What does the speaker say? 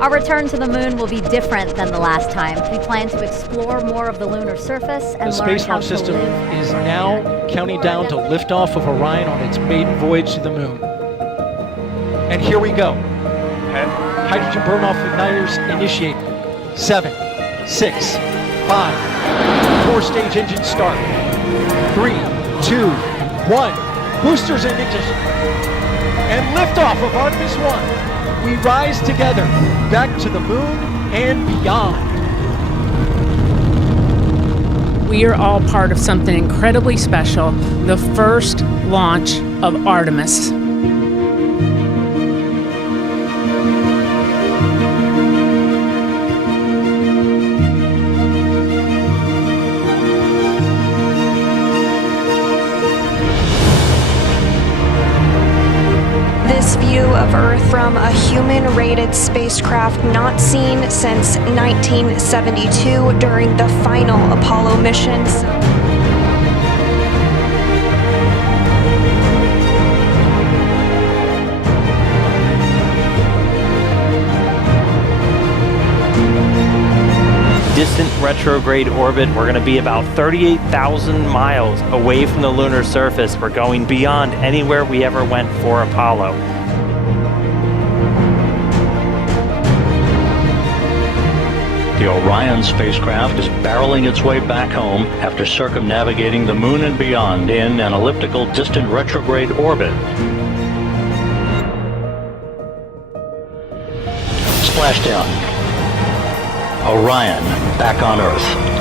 Our return to the moon will be different than the last time. We plan to explore more of the lunar surface and learn how to live. The space launch system is now counting down to liftoff of Orion on its maiden voyage to the moon. And here we go. Hydrogen burn-off igniters initiate. 7, 6, 5. 4-stage engine start. 3, 2, 1. Boosters in ignition. And liftoff of Artemis I. We rise together, back to the moon and beyond. We are all part of something incredibly special, the first launch of Artemis. This view of Earth from a human-rated spacecraft not seen since 1972 during the final Apollo missions. Distant retrograde orbit. We're going to be about 38,000 miles away from the lunar surface. We're going beyond anywhere we ever went for Apollo. The Orion spacecraft is barreling its way back home after circumnavigating the moon and beyond in an elliptical distant retrograde orbit. Splashdown. Orion, back on Earth.